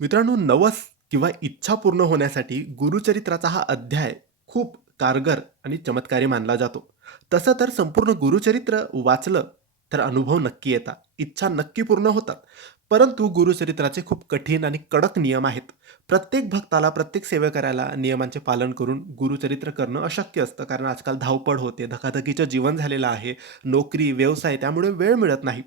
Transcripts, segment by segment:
मित्रांनो नवस किंवा इच्छा पूर्ण होण्यासाठी गुरुचरित्राचा हा अध्याय खूप कारगर आणि चमत्कारी मानला जातो. तसं तर संपूर्ण गुरुचरित्र वाचलं तर अनुभव नक्की येतात इच्छा नक्की पूर्ण होतात. परंतु गुरुचरित्राचे खूप कठीण आणि कडक नियम आहेत. प्रत्येक भक्ताला प्रत्येक सेवेकऱ्याला नियमांचे पालन करून गुरुचरित्र करणं अशक्य असतं. कारण आजकाल धावपळ होते धकाधकीचं जीवन झालेलं आहे नोकरी व्यवसाय त्यामुळे वेळ मिळत नाही.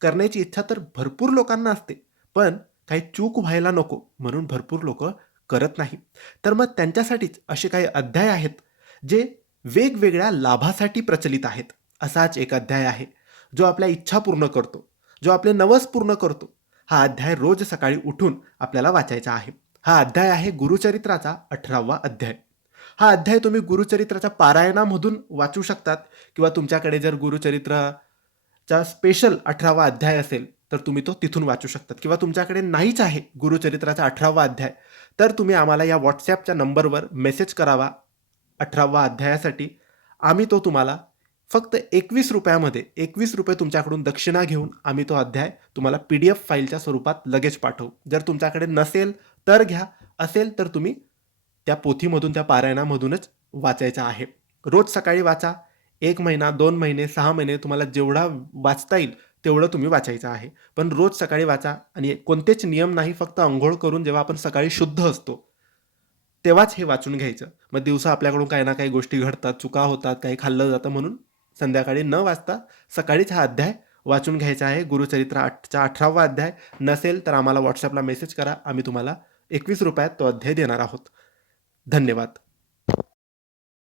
करण्याची इच्छा तर भरपूर लोकांना असते. पण काही चूक व्हायला नको म्हणून भरपूर लोक करत नाही. तर मग त्यांच्यासाठीच असे काही अध्याय आहेत जे वेगवेगळ्या लाभासाठी प्रचलित आहेत. असाच एक अध्याय आहे जो आपल्या इच्छा पूर्ण करतो जो आपले नवस पूर्ण करतो. हा अध्याय रोज सकाळी उठून आपल्याला वाचायचा आहे. हा अध्याय आहे गुरुचरित्राचा अठरावा अध्याय. हा अध्याय तुम्ही गुरुचरित्राच्या पारायणामधून वाचू शकतात किंवा तुमच्याकडे जर गुरुचरित्राचा स्पेशल अठरावा अध्याय असेल तर तुम्ही तो तिथून वाचू शकतात. किंवा तुमच्याकडे नाहीच आहे गुरुचरित्राचा अठरावा अध्याय तर तुम्ही आम्हाला या व्हॉट्सॲपच्या नंबरवर मेसेज करावा अठरावा अध्यायासाठी. आम्ही तो तुम्हाला फक्त एकवीस रुपयामध्ये एकवीस रुपये तुमच्याकडून दक्षिणा घेऊन आम्ही तो अध्याय तुम्हाला पी डी एफ फाईलच्या स्वरूपात लगेच पाठवू. जर तुमच्याकडे नसेल तर घ्या असेल तर तुम्ही त्या पोथीमधून त्या पारायणामधूनच वाचायचा आहे. रोज सकाळी वाचा एक महिना दोन महिने सहा महिने तुम्हाला जेवढा वाचता येईल तेवढं तुम्ही वाचायचं आहे. पण रोज सकाळी वाचा आणि कोणतेच नियम नाही फक्त अंघोळ करून जेव्हा आपण सकाळी शुद्ध असतो तेव्हाच हे वाचून घ्यायचं. मग दिवसा आपल्याकडून काही ना काही गोष्टी घडतात चुका होतात काही खाल्लं जातं म्हणून संध्याकाळी न वाचता सकाळीच हा अध्याय वाचून घ्यायचा आहे. गुरुचरित्र आठचा अठरावा अध्याय नसेल तर आम्हाला व्हॉट्सअपला मेसेज करा. आम्ही तुम्हाला एकवीस रुपयात तो अध्याय देणार आहोत. धन्यवाद.